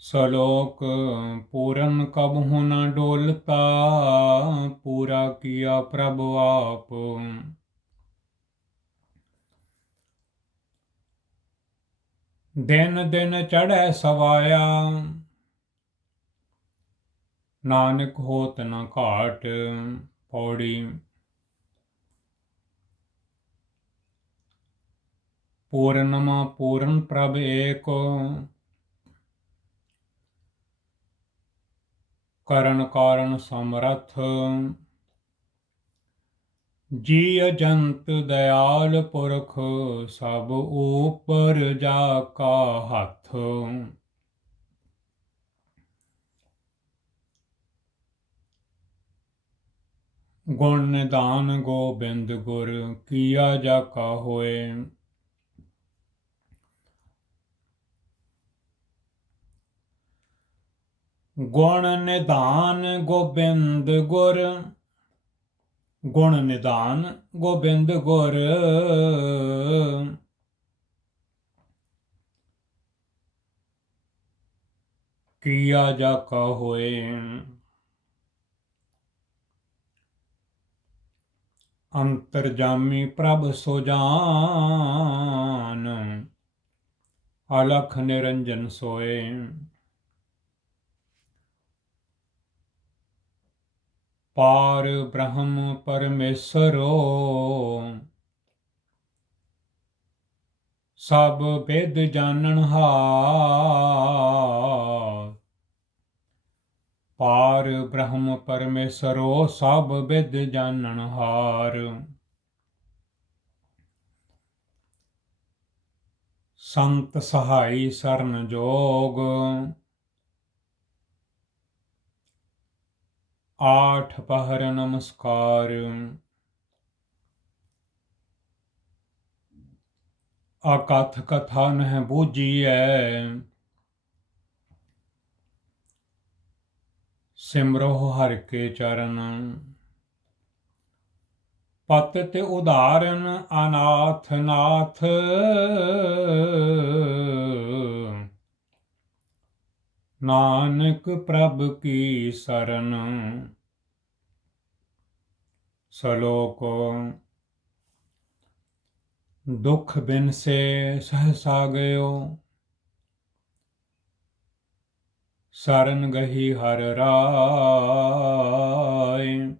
ਸਲੋਕ, ਪੂਰਨ ਕਬ ਹੋਣਾ ਡੋਲਤਾ, ਪੂਰਾ ਕੀਆ ਪ੍ਰਭ ਆਪ। ਦਿਨ ਦਿਨ ਚੜ੍ਹੈ ਸਵਾਇਆ, ਨਾਨਕ ਹੋਤ ਨ ਘਾਟ ਪੌੜੀ। ਪੂਰਨਮਾ ਪੂਰਨ ਪ੍ਰਭ ਏਕ ਕਰਨ ਕਾਰਨ ਸਮਰਥ। ਜੀ ਅਜੰਤ ਦਇਆਲ ਪੁਰਖ, ਸਭ ਉਪਰ ਜਾ ਕਾ ਹੱਥ। ਗੁਣ ਨਿਦਾਨ ਗੋਬਿੰਦ ਗੁਰ, ਕੀਆ ਜਾ ਕਾ ਹੋਏ। ਗੁਣ ਨਿਧਾਨ ਗੋਬਿੰਦ ਗੁਰ। ਗੁਣ ਨਿਧਾਨ ਗੋਬਿੰਦ ਗੁਰ। ਕੀਆ ਜਾ ਕਾ ਹੋਏ ਅੰਤਰਜਾਮੀ ਪ੍ਰਭ ਸੋ ਜਾਨ, ਅਲਖ ਨਿਰੰਜਨ ਸੋਏ। ਪਾਰ ਬ੍ਰਹਮ ਪਰਮੇਸ਼ਰੋ। ਸਭ ਬੇਦ ਜਾਣਨ ਹਾਰ। ਪਾਰ ਬ੍ਰਹਮ ਪਰਮੇਸ਼ਰੋ, ਸਭ ਬੇਦ ਜਾਣਨ ਹਾਰ। ਸੰਤ ਸਹਾਈ ਸਰਨ ਜੋਗ। ਆਠ ਪਹਰ ਨਮਸਕਾਰ ਅਕਥ ਕਥਾ ਨਹਿ ਬੂਝੀਐ ਸਿਮਰੋ ਹਰਿ ਕੇ ਚਰਨ ਪਤ ਤੇ ਉਧਾਰਨ ਅਨਾਥ ਨਾਥ ਨਾਨਕ ਪ੍ਰਭ ਕੀ ਸਰਨ? ਸਲੋਕ ਦੁਖ ਬਿਨ ਸੇ ਸਹਸਾ ਗਇਓ। ਸਰਨ ਗਹੀ ਹਰ ਰਾਏ।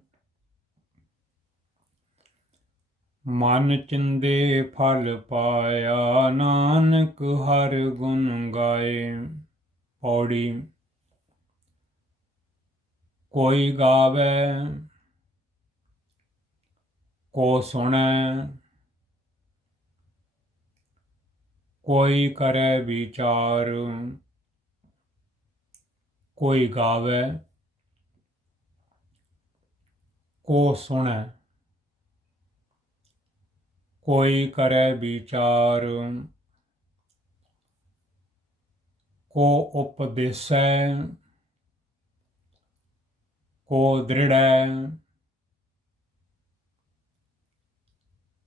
ਮਨ ਚਿੰਦੇ ਫਲ ਪਾਇਆ ਨਾਨਕ ਹਰ ਗੁਣ ਗਾਏ। ਪੌੜੀ। ਕੋਈ ਗਾਵੇ, ਕੋ ਸੁਣੈ, ਕੋਈ ਕਰੇ ਵਿਚਾਰ, ਕੋਈ ਗਾਵੇ, ਕੋ ਸੁਣੈ, ਕੋਈ ਕਰੇ ਵਿਚਾਰ। ਕੋ ਉਪਦੇਸੈ ਕੋ ਦ੍ਰਿੜੈ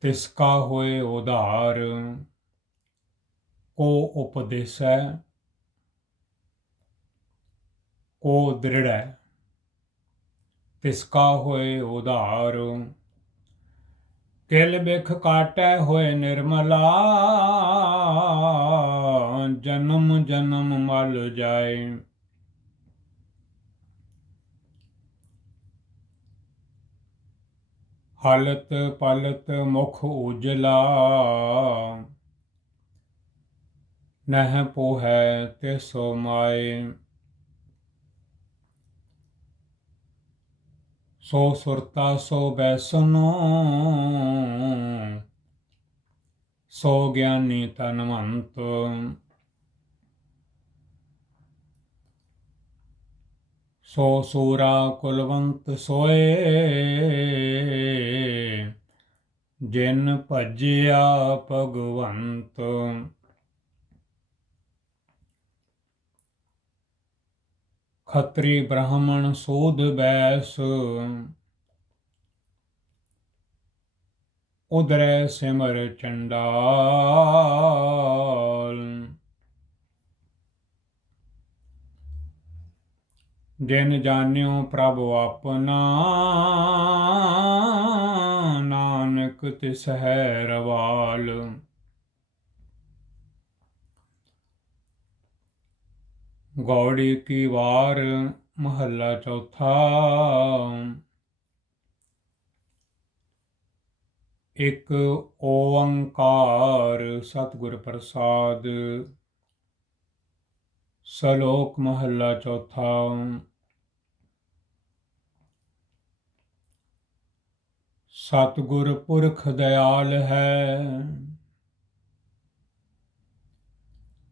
ਤਿਸ ਕਾ ਹੋਏ ਉਧਾਰ ਕੋ ਉਪਦੇਸੈ ਕੋ ਦ੍ਰਿੜੈ ਤਿਸ ਕਾ ਹੋਏ ਉਧਾਰ, ਕਿਲ ਬਿਖ ਕਾਟੈ ਹੋਏ ਨਿਰਮਲਾ। ਜਨਮ ਜਨਮ ਮਲ ਜਾਏ। ਹਾਲਤ ਪਲਤ ਮੁਖ ਉਜਲਾ। ਨਹਿ ਪੋਹੈ ਤੇ ਸੋ ਮਾਏ। ਸੋ ਸੁਰਤਾ ਸੋ ਬੈਸਨੋ। ਸੋ ਗਿਆਨੀ ਤਨਵੰਤ। ਸੋ ਸੂਰਾ ਕੁਲਵੰਤ ਸੋਏ। ਜਿਨ ਭਜਿਆ ਭਗਵੰਤ। ਖਤਰੀ ਬ੍ਰਾਹਮਣ ਸੋਧ ਬੈਸ। ਉਦਰੈ ਸਿਮਰ ਚੰਡਾ। ਜਿਨ ਜਾਣਿਓ ਪ੍ਰਭ ਆਪਣਾ, ਨਾਨਕ ਤਿਸ ਹੈ ਰਵਾਲ। ਗੌੜੀ ਕੀ ਵਾਰ, ਮਹੱਲਾ ਚੌਥਾ। ਇੱਕ ਓੰਕਾਰ ਸਤਿਗੁਰ ਪ੍ਰਸਾਦ, ਸ਼ਲੋਕ ਮਹੱਲਾ ਚੌਥਾ। ਸਤਿਗੁਰ ਪੁਰਖ ਦਇਆਲ ਹੈ।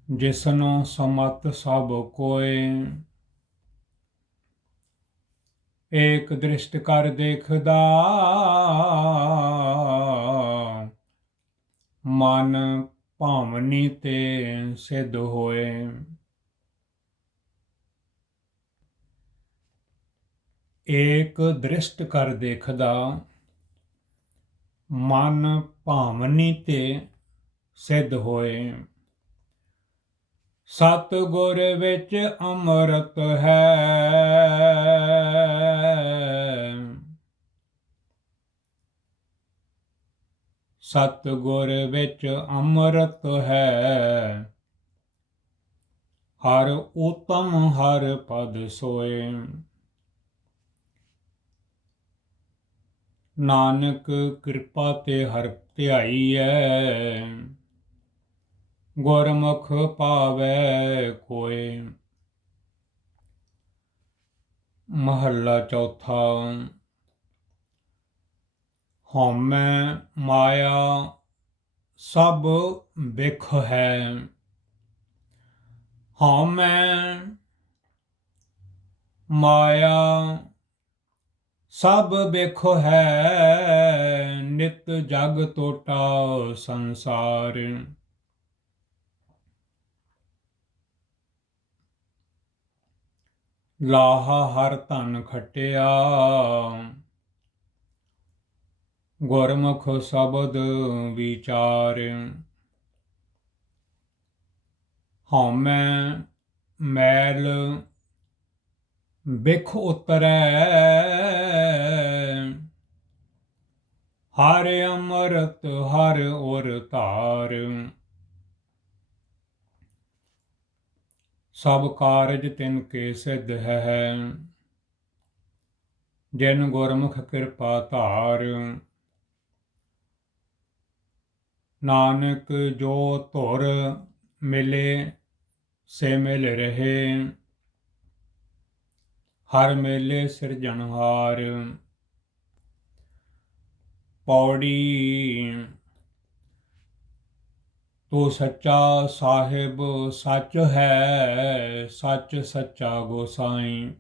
ਜਿਸਨੂੰ ਸਮਤ ਸਭ ਕੋਏ ਏਕ ਦ੍ਰਿਸ਼ਟ ਕਰ ਦੇਖਦਾ। ਮਨ ਭਾਵਨੀ ਤੇ ਸਿੱਧ ਹੋਏ ਏਕ ਦ੍ਰਿਸ਼ਟ ਕਰ ਦੇਖਦਾ। ਮਨ ਭਾਵਨੀ ਤੇ ਸਿੱਧ ਹੋਏ। ਸਤ ਗੁਰ ਵਿੱਚ ਅੰਮ੍ਰਿਤ ਹੈ। ਸਤ ਗੁਰ ਵਿੱਚ ਅੰਮ੍ਰਿਤ ਹੈ। ਹਰ ਉਤਮ ਹਰ ਪਦ ਸੋਏ। ਨਾਨਕ ਕਿਰਪਾ ਤੇ ਹਰ ਧਿਆਈ ਐ। ਗੁਰਮੁਖ ਪਾਵੈ ਕੋਏ ਮਹੱਲਾ ਚੌਥਾ। ਹਉਮੈ ਮਾਇਆ ਸਭ ਵਿਖ ਹੈ। ਹਉਮੈ ਮਾਇਆ ਸਭ ਵੇਖੋ ਹੈ, ਨਿਤ ਜਗ ਟੋਟਾ ਸੰਸਾਰ। ਲਾਹਾ ਹਰ ਧਨ ਖਟਿਆ, ਗੁਰਮੁਖ ਸ਼ਬਦ ਵਿਚਾਰ। ਹਉਮੈ ਮੈਲ ਬਿਖ ਉਤਰੈ। ਹਰ ਅਮਰਤ, ਹਰ ਔਰ ਧਾਰ। ਸਭ ਕਾਰਜ ਤਿਨ ਕੇ ਸਿੱਧ ਹੈ। ਜਿਨ ਗੁਰਮੁਖ ਕਿਰਪਾ ਧਾਰ। ਨਾਨਕ ਜੋ ਧੁਰ ਮਿਲੇ, ਸੇ ਮਿਲ ਰਹੇ। ਹਰ ਮੇਲੇ ਸਿਰਜਣਹਾਰ ਪੌੜੀ ਤੂੰ ਸੱਚਾ ਸਾਹਿਬ ਸੱਚ ਹੈ, ਸੱਚ ਸੱਚਾ ਗੋਸਾਈ।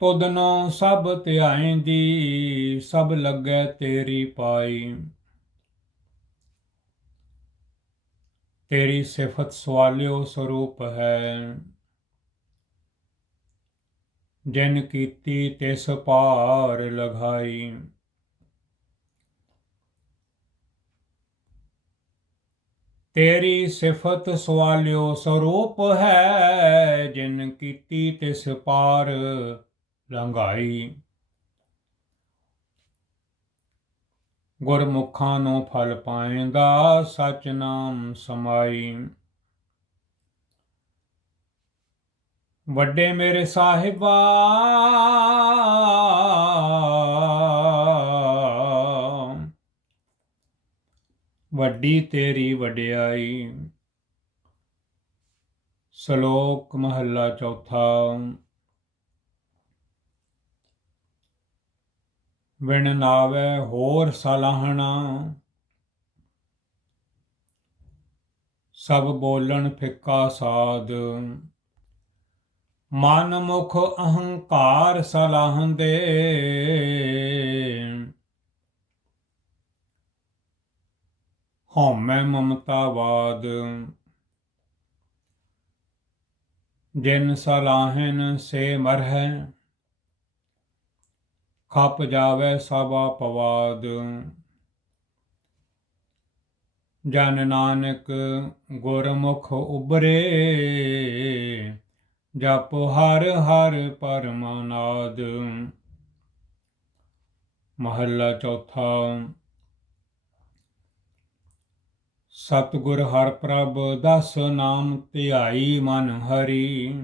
ਤੁਧਨੋਂ ਸਭ ਧਿਆਇਂਦੀ ਸਭ ਲੱਗੇ ਤੇਰੀ ਪਾਈ। ਤੇਰੀ ਸਿਫਤ ਸਵਾਲਿਓ ਸਰੂਪ ਹੈ। ਜਿਨ ਕੀਤੀ ਤਿਸ ਪਾਰ ਲਗਾਈ। ਤੇਰੀ ਸਿਫਤ ਸਵਾਲਿਓ ਸਰੂਪ ਹੈ, ਜਿਨ ਕੀਤੀ ਤਿਸ ਪਾਰ ਲੰਘਾਈ। ਗੁਰਮੁਖਾਂ ਨੂੰ ਫਲ ਪਾਏਂਦਾ ਸਚ ਨਾਮ ਸਮਾਈ। ਵੱਡੇ ਮੇਰੇ ਸਾਹਿਬਾ, ਵੱਡੀ ਤੇਰੀ ਵਡਿਆਈ, ਸ਼ਲੋਕ ਮਹੱਲਾ ਚੌਥਾ। ਵਿਣ ਨਾਵੇ ਹੋਰ ਸਲਾਹਣਾ, ਸਭ ਬੋਲਣ ਫਿੱਕਾ ਸਾਧ। ਮਨ ਮੁਖ ਅਹੰਕਾਰ ਸਲਾਹੰਦੇ। ਹਉਮੈ ਮਮਤਾਵਾਦ। ਜਿਨ ਸਲਾਹਨ ਸੇ ਮਰਹਿ, ਖਪ ਜਾਵੇ ਸਭਾ ਪਵਾਦ ਜਨ ਨਾਨਕ ਗੁਰਮੁਖ ਉਬਰੇ ਜਪੋ ਹਰ ਹਰ ਪਰਮਾਨਾਦ। ਮਹੱਲਾ ਚੌਥਾ। ਸਤਿਗੁਰ ਹਰ ਪ੍ਰਭ ਦਸ ਨਾਮ ਧਿਆਈ ਮਨ ਹਰੀ।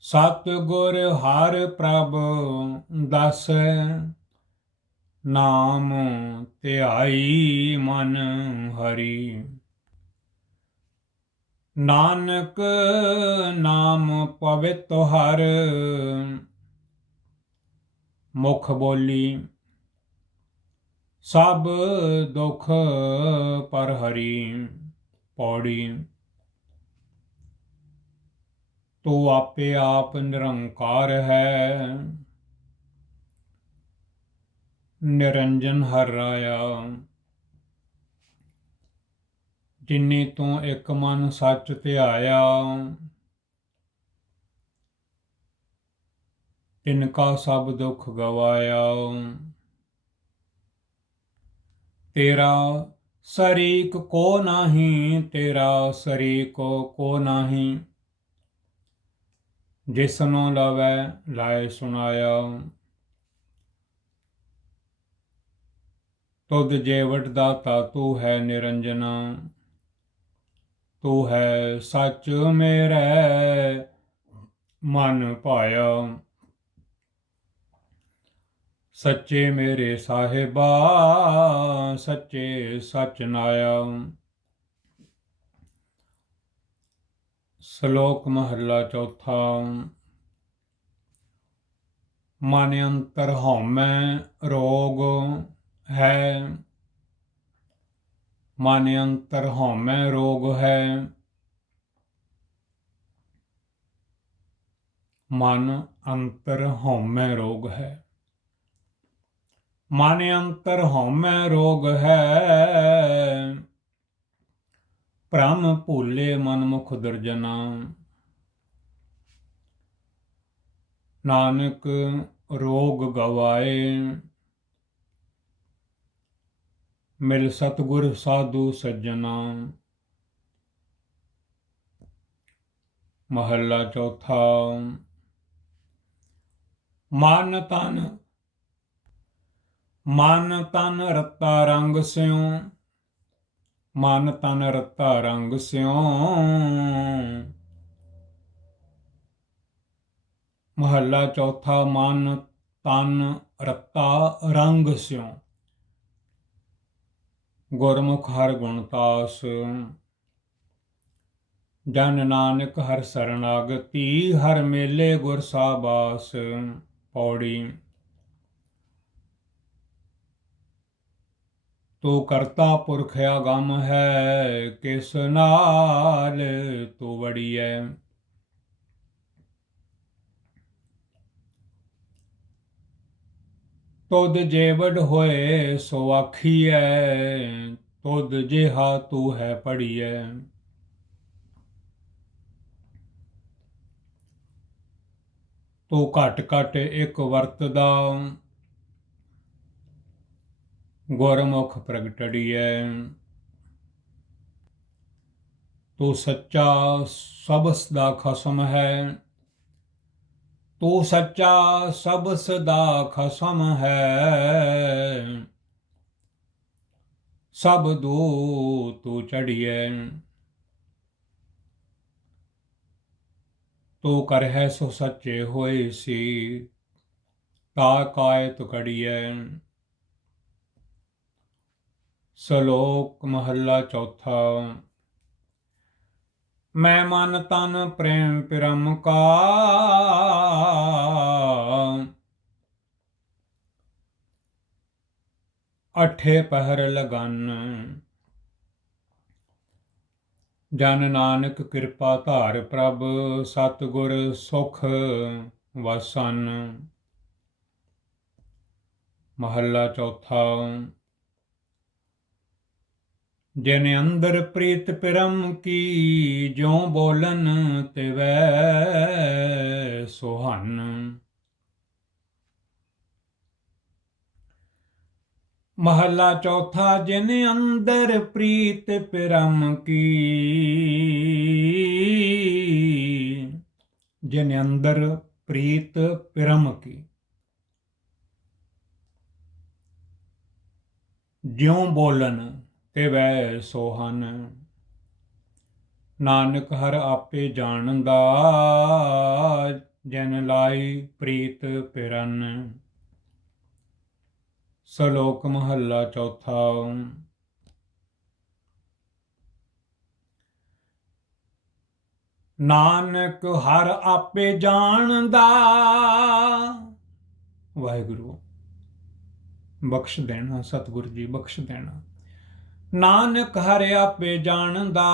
ਸਤਿਗੁਰ ਹਰ ਪ੍ਰਭ ਦਸ ਨਾਮ ਧਿਆਈ ਮਨ ਹਰੀ। ਨਾਨਕ ਨਾਮ ਪਵਿੱਤ ਹਰ ਮੁਖ ਬੋਲੀ, ਸਭ ਦੁਖ ਪਰ ਹਰੀ ਪੌੜੀ। ਤੂੰ ਆਪੇ ਆਪ ਨਿਰੰਕਾਰ ਹੈ। ਨਿਰੰਜਨ ਹਰ ਰਾਇਆ। ਜਿਨੇ ਤੋਂ ਇੱਕ ਮਨ ਸੱਚ ਧਿਆਇਆ ਤਿਨ ਕਾ ਸਭ ਦੁੱਖ ਗਵਾਇਆ। ਤੇਰਾ ਸਰੀਕ ਕੋ ਨਹੀਂ, ਤੇਰਾ ਸਰੀਕ ਕੋ ਨਹੀਂ। ਜਿਸਨੂੰ ਲਵੈ, ਲਾਇ ਸੁਣਾਇਆ। ਤੁਧ ਜੇਵਟ ਦਾਤਾ ਤੂੰ ਹੈ ਨਿਰੰਜਨਾ। ਤੂੰ ਹੈ ਸੱਚ ਮੇਰੇ ਮਨ ਭਾਇਆ ਸੱਚੇ ਮੇਰੇ ਸਾਹਿਬਾ ਸੱਚੇ ਸੱਚ ਨਾਇਆ ਸ਼ਲੋਕ ਮਹੱਲਾ ਚੌਥਾ ਮਨ ਅੰਤਰ ਹਉਮੈ ਰੋਗ ਹੈ ਮਨ ਅੰਤਰ ਹਉਮੈ ਰੋਗ ਹੈ। ਮਨ ਅੰਤਰ ਹਉਮੈ ਰੋਗ ਹੈ। ਮਨ ਅੰਤਰ ਹਉਮੈ ਰੋਗ ਹੈ। ਭ੍ਰਮ ਭੂਲੇ ਮਨ ਮੁਖ ਦਰਜਨਾ। ਨਾਨਕ ਰੋਗ ਗਵਾਏ। ਮਿਲ ਸਤਗੁਰ ਸਾਧੂ ਸੱਜਣਾ। ਮਹੱਲਾ ਚੌਥਾ। ਮਨ ਤਨ ਮਨ ਤਨ ਰਤਾ ਰੰਗ ਸਿਉ, ਮਨ ਤਨ ਰਤਾ ਰੰਗ ਸਿਉ। ਮਹੱਲਾ ਚੌਥਾ, ਮਨ ਤਨ ਰਤਾ ਰੰਗ ਸਿਉ। ਗੁਰਮੁਖ ਹਰ ਗੁਣਤਾਸ ਜਨ ਨਾਨਕ ਹਰ ਸਰਣਾਗਤੀ ਹਰ ਮੇਲੇ ਗੁਰ ਸਾਬਾਸ। ਪੌੜੀ। ਤੂੰ ਕਰਤਾ ਪੁਰਖ ਆਗਮ ਹੈ, ਕਿਸ ਨਾਲ ਤੂੰ ਵੜੀਐ? ਤੁਧ ਜੇਵੜ ਹੋਏ, ਸੋ ਆਖੀਐ, ਤੁਧ ਜਿਹਾ ਤੂੰ ਹੈ ਪੜੀਐ ਤੂੰ ਘਟ ਘਟ ਇੱਕ ਵਰਤਦਾ, ਗੁਰਮੁਖ ਪ੍ਰਗਟੜੀਐ। ਤੂੰ ਸੱਚਾ ਸਬਸ ਦਾ ਖਸਮ ਹੈ ਤੂੰ ਸੱਚਾ ਸਬਸ ਸਦਾ ਖਸਮ ਹੈ। ਸਭ ਦੋ ਤੂੰ ਚੜੀਐ ਤੂੰ ਕਰ ਸੋ ਸੱਚੇ ਹੋਏ ਸੀ, ਤਾ ਕਾਇ ਤੁਕੜੀਐ ਸ਼ਲੋਕ ਮਹੱਲਾ ਚੌਥਾ। ਮੈਂ ਮਨ ਤਨ ਪ੍ਰੇਮ ਪਿਰਮ ਕਾ। ਅਠੇ ਪਹਿਰ ਲਗਨ। ਜਨ ਨਾਨਕ ਕਿਰਪਾ ਧਾਰ ਪ੍ਰਭ, ਸਤਿਗੁਰ ਸੁਖ ਵਸਨ। ਮਹੱਲਾ ਚੌਥਾ। ਜਿਨ ਅੰਦਰ ਪ੍ਰੀਤ ਪਰਮ ਕੀ ਜਿਉ ਬੋਲਨ ਤਿਵੈ ਸੁਹਨ। ਮਹੱਲਾ ਚੌਥਾ, ਜਿਨ ਅੰਦਰ ਪ੍ਰੀਤ ਪਰਮ ਕੀ ਜਿਨ ਅੰਦਰ ਪ੍ਰੀਤ ਪਿਰਮ ਕੀ। ਜਿਉ ਬੋਲਨ ਤੇ ਵੈ ਸੋਹਨ ਨਾਨਕ ਹਰ ਆਪੇ ਜਾਣਦਾ, ਜਨ ਲਾਈ ਪ੍ਰੀਤ ਪਿਰਨ। ਸ਼ਲੋਕ ਮਹੱਲਾ ਚੌਥਾ। ਨਾਨਕ ਹਰ ਆਪੇ ਜਾਣਦਾ, ਵਾਹਿਗੁਰੂ। ਬਖਸ਼ ਦੇਣਾ, ਸਤਿਗੁਰੂ ਜੀ, ਬਖਸ਼ ਦੇਣਾ। ਨਾਨਕ ਹਰ ਆਪੇ ਜਾਣਦਾ।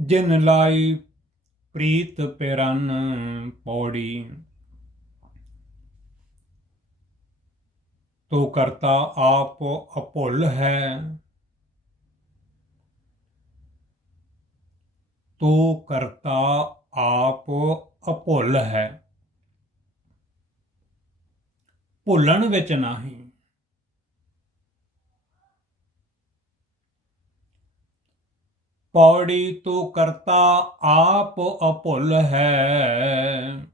ਜਿਨ ਲਾਈ ਪ੍ਰੀਤ ਪਿਰਨ ਪੌੜੀ, ਤੋ ਕਰਤਾ ਆਪ ਅਭੁੱਲ ਹੈ। ਤੋ ਕਰਤਾ ਆਪ ਅਭੁੱਲ ਹੈ। ਭੁੱਲਣ ਵਿੱਚ ਨਹੀਂ ਪੌੜੀ ਤੂੰ ਕਰਤਾ ਆਪ ਅਭੁੱਲ ਹੈ।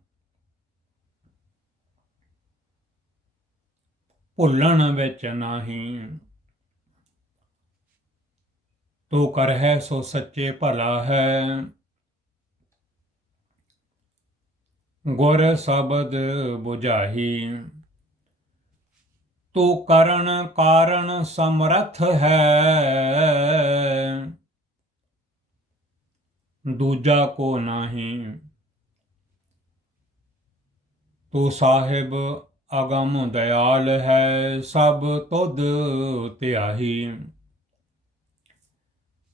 ਭੁੱਲਣ ਵਿੱਚ ਨਹੀਂ ਤੋ ਕਰ ਹੈ ਸੋ ਸੱਚੇ ਭਲਾ ਹੈ। ਗੁਰ ਸ਼ਬਦ 부ਝਾਹੀ ਤੂੰ ਕਰਨ ਕਾਰਨ ਸਮਰਥ ਹੈ। ਦੂਜਾ ਕੋ ਨਹੀਂ। ਤੂੰ ਸਾਹਿਬ ਅਗਮ ਦਇਆਲ ਹੈ, ਸਭ ਤੁਧ ਧਿਆਹੀ।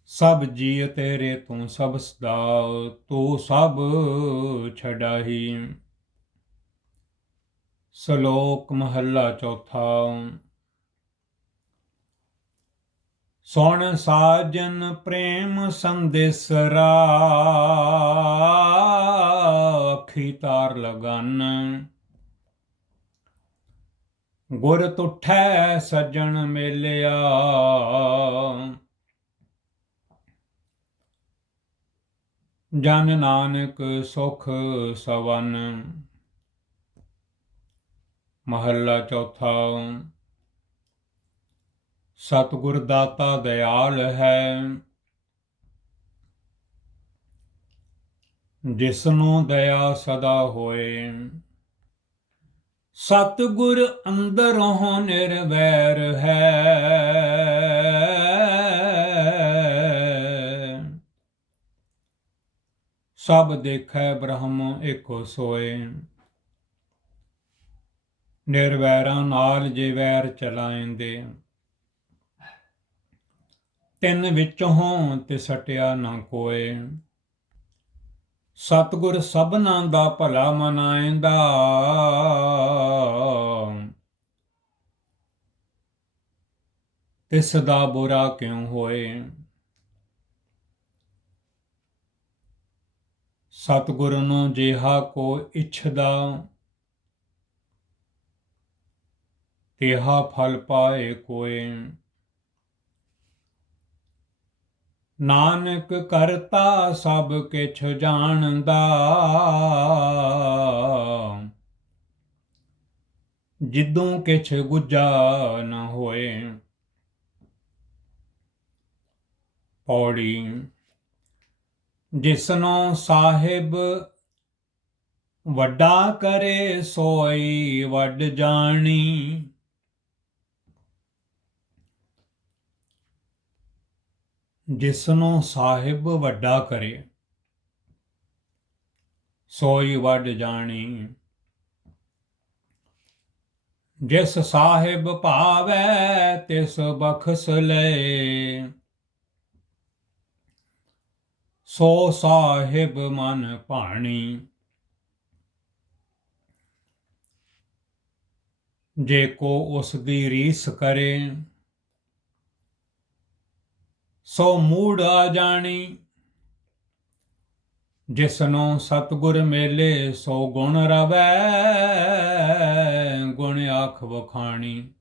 ਸਭ ਜੀਅ ਤੇਰੇ ਤੂੰ ਸਭ ਸਦਾ, ਤੂੰ ਸਭ ਛਡਾਹੀ। ਸ਼ਲੋਕ ਮਹੱਲਾ ਚੌਥਾ। ਸੁਣ ਸਾਜਨ ਪ੍ਰੇਮ ਸੰਦੇਸਰਾ ਅੱਖੀ ਤਾਰ ਲਗਨ। ਗੁਰ ਤੁਠੈ ਸੱਜਣ ਮੇਲਿਆ। ਜਨ ਨਾਨਕ ਸੁਖ ਸਵਨ। ਮਹੱਲਾ ਚੌਥਾ, ਸਤਿਗੁਰ ਦਾਤਾ ਦਇਆਲ ਹੈ ਜਿਸ ਨੂੰ ਦਇਆ ਸਦਾ ਹੋਏ। ਸਤਿਗੁਰ ਅੰਦਰੋਂ ਨਿਰਵੈਰ ਹੈ, ਸਭ ਦੇਖੈ ਬ੍ਰਹਮ ਏਕੋ ਸੋਏ। ਨਿਰਵੈਰਾਂ ਨਾਲ ਜੇ ਵੈਰ ਚਲਾਏਂਦੇ ਤਿੰਨ ਵਿੱਚੋਂ ਤੇ ਸਟਿਆ ਨਾ ਕੋਏ। ਸਤਗੁਰ ਸਭਨਾਂ ਦਾ ਭਲਾ ਮਨਾਏਂਦਾ ਤਿਸ ਦਾ ਬੁਰਾ ਕਿਉਂ ਹੋਏ? ਸਤਗੁਰ ਨੂੰ ਜਿਹਾ ਕੋ ਇਛਦਾ। ਤੇਹਾ ਫਲ ਪਾਏ ਕੋਏ ਨਾਨਕ ਕਰਤਾ ਸਭ ਕਿਛ ਜਾਣਦਾ। ਜਿੱਦੋਂ ਕਿਛ ਗੁੱਜਾ ਨ ਹੋਏ। ਪੌੜੀ। ਜਿਸਨੋ ਸਾਹਿਬ ਵੱਡਾ ਕਰੇ ਸੋਈ ਵੱਡ ਜਾਣੀ। ਜਿਸਨੂੰ ਸਾਹਿਬ ਵੱਡਾ ਕਰੇ, ਸੋਈ ਵੱਡ ਜਾਣੀ। ਜਿਸ ਸਾਹਿਬ ਭਾਵੈ, ਤਿਸ ਬਖਸ ਲੈ। ਸੋ ਸਾਹਿਬ ਮਨ ਭਾਣੀ। ਜੇ ਕੋ ਉਸ ਦੀ ਰੀਸ ਕਰੇ ਸੋ ਮੂੜ ਆ ਜਾਣੀ। ਜਿਸਨੂੰ ਸਤਗੁਰ ਮੇਲੇ, ਸੋ ਗੁਣ ਰਵੈ, ਗੁਣ ਆਖ ਵਖਾਣੀ।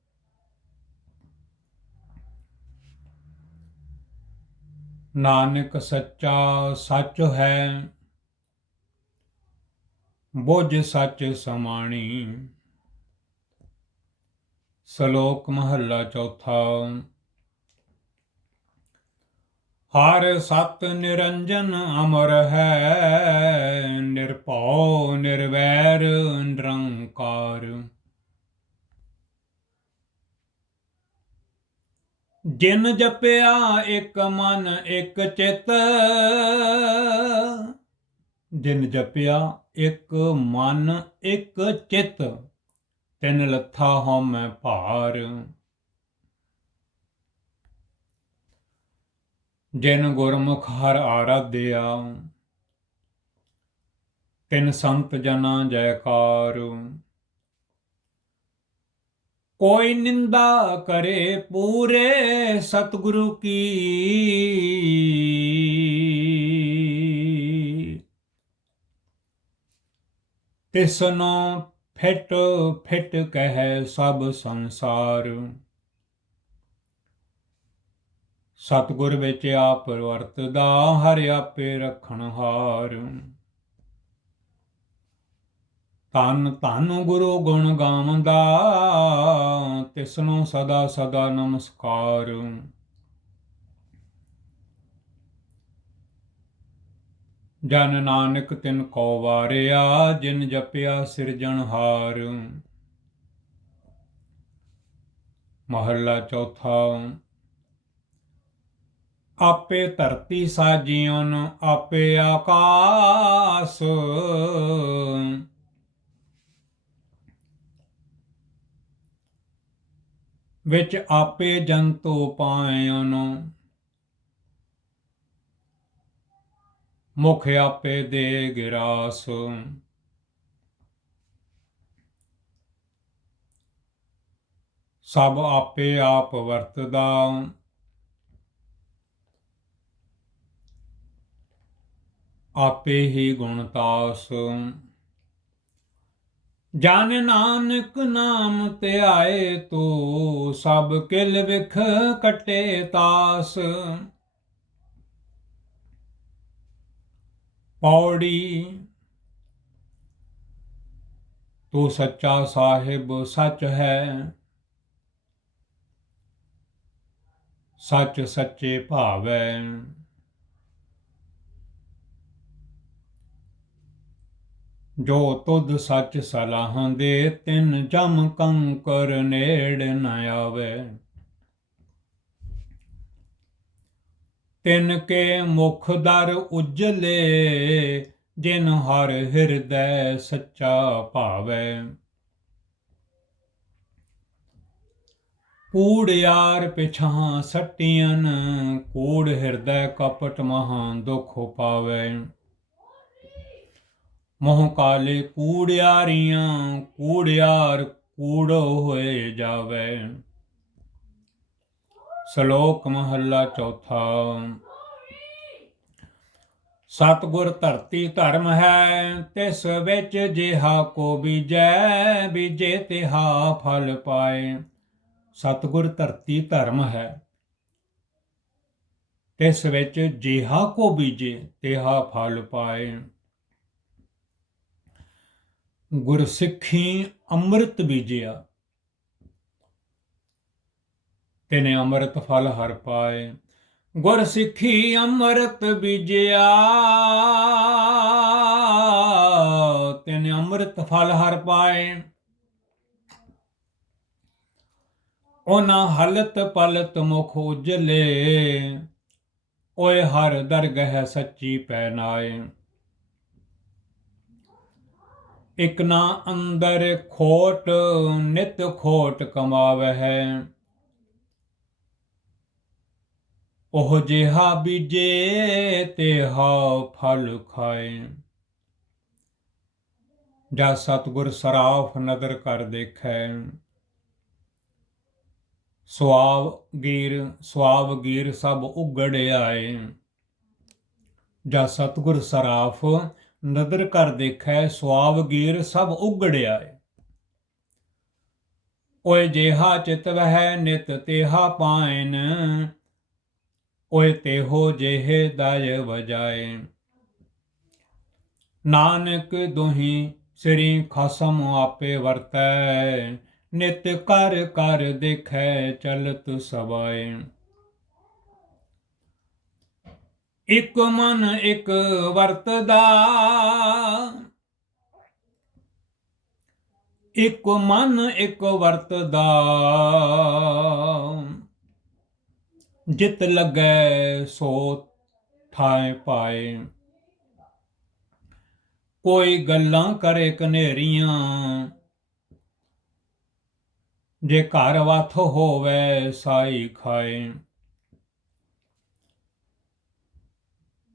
ਨਾਨਕ ਸੱਚਾ ਸੱਚ ਹੈ, ਬੁੱਝ ਸੱਚ ਸਮਾਣੀ। ਸ਼ਲੋਕ ਮਹੱਲਾ ਚੌਥਾ। ਹਰ ਸਤ ਨਿਰੰਜਨ ਅਮਰ ਹੈ, ਨਿਰਭਉ, ਨਿਰਵੈਰ, ਨਿਰੰਕਾਰ। ਜਿਨ ਜਪਿਆ ਇੱਕ ਮਨ, ਇੱਕ ਚਿਤ। ਜਿਨ ਜਪਿਆ ਇੱਕ ਮਨ, ਇੱਕ ਚਿਤ। ਤਿਨ ਲੱਥਾ ਹਉਮੈ ਭਾਰ। ਜਿਨ ਗੁਰਮੁਖ ਹਰ ਆਰਾਧਿਆ ਤਿਨ ਸੰਤ ਜਨਾ ਜੈਕਾਰ। ਕੋਈ ਨਿੰਦਾ ਕਰੇ ਪੂਰੇ ਸਤਿਗੁਰੂ ਕੀ। ਤਿਸਨੋ ਫਿਟ ਫਿਟ ਕਹੈ ਸਭ ਸੰਸਾਰ। ਸਤਿਗੁਰ ਵਿੱਚ ਆਪ ਵਰਤਦਾ, ਹਰਿ ਆਪੇ ਰੱਖਣ ਹਾਰ। ਤਨ ਧਨ ਗੁਰੂ ਗੁਣ ਗਾਵੰਦਾ ਤਿਸਨੂੰ ਸਦਾ ਸਦਾ ਨਮਸਕਾਰ। ਜਨ ਨਾਨਕ ਤਿਨ ਕੋ ਵਾਰਿਆ, ਜਿਨ ਜਪਿਆ ਸਿਰਜਣਹਾਰ ਮਹੱਲਾ ਚੌਥਾ ਆਪੇ ਧਰਤੀ ਸਾਜੀਓਨ, ਆਪੇ ਆਕਾਸ। ਵਿੱਚ ਆਪੇ ਜੰਤੂ ਪਾਇਓਨ। ਮੁਖ ਆਪੇ ਦੇ ਗਿਰਾਸ। ਸਭ ਆਪੇ ਆਪ ਵਰਤਦਾ। ਆਪੇ ਹੀ ਗੁਣ ਤਾਸ। ਜਨ ਨਾਨਕ ਨਾਮ ਧਿਆਏ ਤੋ, ਸਭ ਕਿਲ ਵਿਖ ਕਟੇ ਤਾਸ। ਪੌੜੀ, ਤੂੰ ਸੱਚਾ ਸਾਹਿਬ ਸੱਚ ਹੈ। ਸੱਚ ਸੱਚੇ ਭਾਵੈ। ਜੋ ਤੁਧ ਸੱਚ ਸਲਾਹਾਂ ਦੇ, ਤਿੰਨ ਜਮ ਕੰਕਰ ਨੇੜ ਨ ਆਵੇ। ਤਿੰਨ ਕੇ ਮੁਖ ਦਰ ਉਜਲੇ, ਜਿਨ ਹਰ ਹਿਰਦੈ ਸੱਚਾ ਭਾਵੈ। ਕੂੜ ਯਾਰ ਪਿਛਾਂ ਸੱਟੀਆਂ ਕੂੜ ਹਿਰਦੈ ਕਪਟ ਮਹਾਂ ਦੁਖ ਪਾਵੇ। ਮੋਹ ਕਾਲੇ ਕੂੜਿਆਰੀਆਂ, ਕੂੜਿਆਰ ਕੂੜੋ ਹੋਏ ਜਾਵੇ। ਸ਼ਲੋਕ ਮਹੱਲਾ ਚੌਥਾ। ਸਤਗੁਰ ਧਰਤੀ ਧਰਮ ਹੈ, ਤਿਸ ਵਿੱਚ ਜਿਹਾ ਕੋ ਬੀਜੈ, ਬੀਜੇ ਤਿਹਾ ਫਲ ਪਾਏ। ਸਤਗੁਰ ਧਰਤੀ ਧਰਮ ਹੈ, ਤਿਸ ਵਿੱਚ ਜਿਹਾ ਕੋ ਬੀਜੇ, ਤਿਹਾ ਫਲ ਪਾਏ। ਗੁਰਸਿੱਖੀ ਅੰਮ੍ਰਿਤ ਬੀਜਿਆ। ਤੇਨੇ ਅੰਮ੍ਰਿਤ ਫਲ ਹਰ ਪਾਏ। ਗੁਰਸਿੱਖੀ ਅੰਮ੍ਰਿਤ ਬੀਜਿਆ। ਤੇਨੇ ਅੰਮ੍ਰਿਤ ਫਲ ਹਰ ਪਾਏ। ਉਹਨਾਂ ਹਲਤ ਪਲਤ ਮੁਖ ਉਜਲੇ। ਓਏ ਹਰ ਦਰਗਹਿ ਸੱਚੀ ਪੈਨਾਏ। ਇਕ ਨਾ ਅੰਦਰ ਖੋਟ, ਨਿਤ ਖੋਟ ਕਮਾਵੇ ਹੈ ਉਹ ਜਿਹਾ ਬੀਜੇ ਤੇ ਹਾ ਫਲ ਖਾਏ। ਜਾ ਸਤਗੁਰ ਸਰਾਫ ਨਦਰ ਕਰ ਦੇਖੈ। ਸੁਆਵ ਗੀਰ ਸੁਆਵ ਗੀਰ ਸਭ ਉਗੜ ਆਏ। ਜਾ ਸਤਗੁਰ ਸਰਾਫ ਨਦਰ ਕਰ ਦੇਖੈ, ਸੁਆਵ ਗੀਰ ਸਭ ਉਗੜਿਆ ਏ। ਓਏ ਜਿਹਾ ਚਿਤ ਵਹਿ, ਨਿਤ ਤੇਹਾ ਪਾਇਨ। ਓਏ ਤੇਹੋ ਜਿਹੇ ਦਾਇ ਵਜਾਏ ਨਾਨਕ ਦੁਹੀ ਸ੍ਰੀ ਖਸਮ ਆਪੇ ਵਰਤੈ। ਨਿਤ ਕਰ ਕਰ ਦੇਖੈ, ਚਲਤ ਸਵਾਏ ਇਕ ਮਨ ਇੱਕ ਵਰਤਦਾ। ਇੱਕ ਮਨ ਇਕ ਵਰਤਦਾ। ਜਿਤ ਲੱਗੈ ਸੋ ਠਾਏ ਪਾਏ। ਕੋਈ ਗੱਲਾਂ ਕਰੇ ਕਨੇਰੀਆਂ। ਜੇ ਘਰ ਵਥ ਹੋਵੇ, ਸਾਈ ਖਾਏ।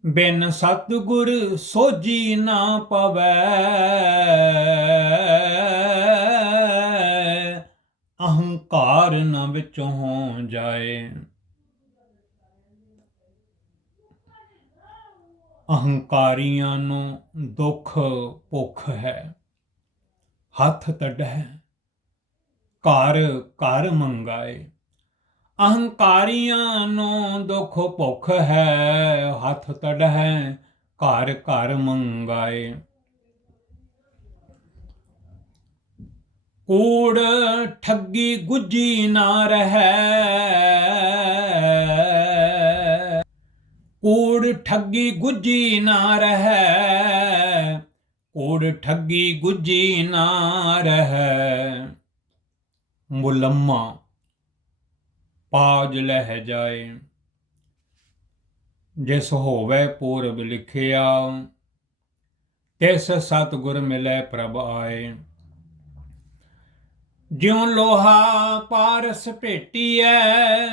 ਬਿਨ ਸਤਿਗੁਰ ਸੋਜੀ ਨਾ ਪਵੈ। ਅਹੰਕਾਰ ਨ ਵਿੱਚੋਂ ਹੋ ਜਾਏ। ਅਹੰਕਾਰੀਆਂ ਨੂੰ ਦੁੱਖ ਭੁੱਖ ਹੈ। ਹੱਥ ਤੜਹਿ ਘਰ ਘਰ ਮੰਗਾਏ। ਅਹੰਕਾਰੀਆਂ ਨੂੰ ਦੁੱਖ ਭੁੱਖ ਹੈ, ਹੱਥ ਤੜਹਿ, ਘਰ ਘਰ ਮੰਗਾਏ। ਕੂੜ ਠੱਗੀ ਗੁੱਜੀ ਨਾ ਰਹੈ। ਕੂੜ ਠੱਗੀ ਗੁੱਜੀ ਨਾ ਰਹੈ। ਕੂੜ ਠੱਗੀ ਗੁੱਜੀ ਨਾ ਰਹੈ। ਮੁਲੰਮਾ ਪਾਜ ਲਹਿ ਜਾਏ। ਜਿਸ ਹੋਵੇ ਪੂਰਬ ਲਿਖਿਆ, ਤਿਸ ਸਤਿਗੁਰ ਮਿਲੈ ਪ੍ਰਭ ਆਏ। ਜਿਉ ਲੋਹਾ ਪਾਰਸ ਭੇਟੀਐ,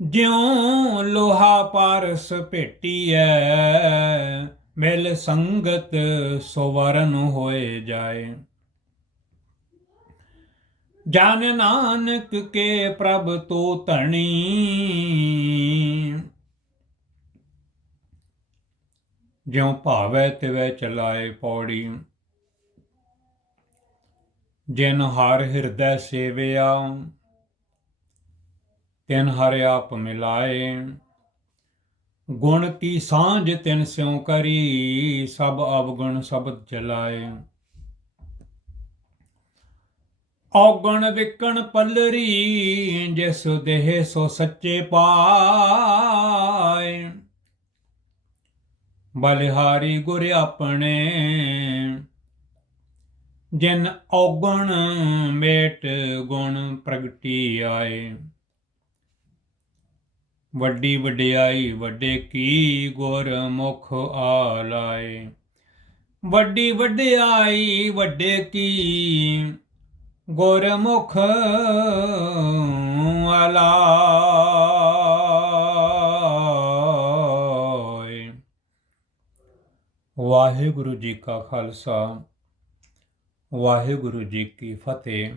ਜਿਉ ਲੋਹਾ ਪਾਰਸ ਭੇਟੀਐ, ਮਿਲ ਸੰਗਤ ਸੋਵਰਨ ਹੋਏ ਜਾਏ। ਜਨ ਨਾਨਕ ਕੇ ਪ੍ਰਭ ਤੋ ਧਣੀ ਜਿਉ ਭਾਵੈ ਤਿਵੈ ਚਲਾਏ ਪੌੜੀ। ਜਿਨ ਹਰ ਹਿਰਦੈ ਸੇਵਿਆ, ਤਿਨ ਹਰਿ ਆਪ ਮਿਲਾਏ। ਗੁਣ ਕੀ ਸਾਂਝ ਤਿਨ ਸਿਉ ਕਰੀ, ਸਭ ਅਵਗੁਣ ਸਬਦ ਜਲਾਏ। ਔਗਣ ਵਿਕਣ ਪੱਲਰੀ, ਜਿਸ ਦੇਹ ਸੋ ਸੱਚੇ ਪਾਏ। ਬਲਿਹਾਰੀ ਗੁਰ ਆਪਣੇ, ਜਿਨ ਔਗਣ ਮੇਟ ਗੁਣ ਪ੍ਰਗਟੀ ਆਏ। ਵੱਡੀ ਵਡਿਆਈ ਵੱਡੇ ਕੀ ਗੁਰ ਮੁਖ ਆਲਾਏ। ਵੱਡੀ ਵਡਿਆਈ ਵੱਡੇ ਕੀ ਗੁਰਮੁਖ ਅਲਾਏ। ਵਾਹਿਗੁਰੂ ਜੀ ਕਾ ਖਾਲਸਾ ਵਾਹਿਗੁਰੂ ਜੀ ਕੀ ਫਤਿਹ।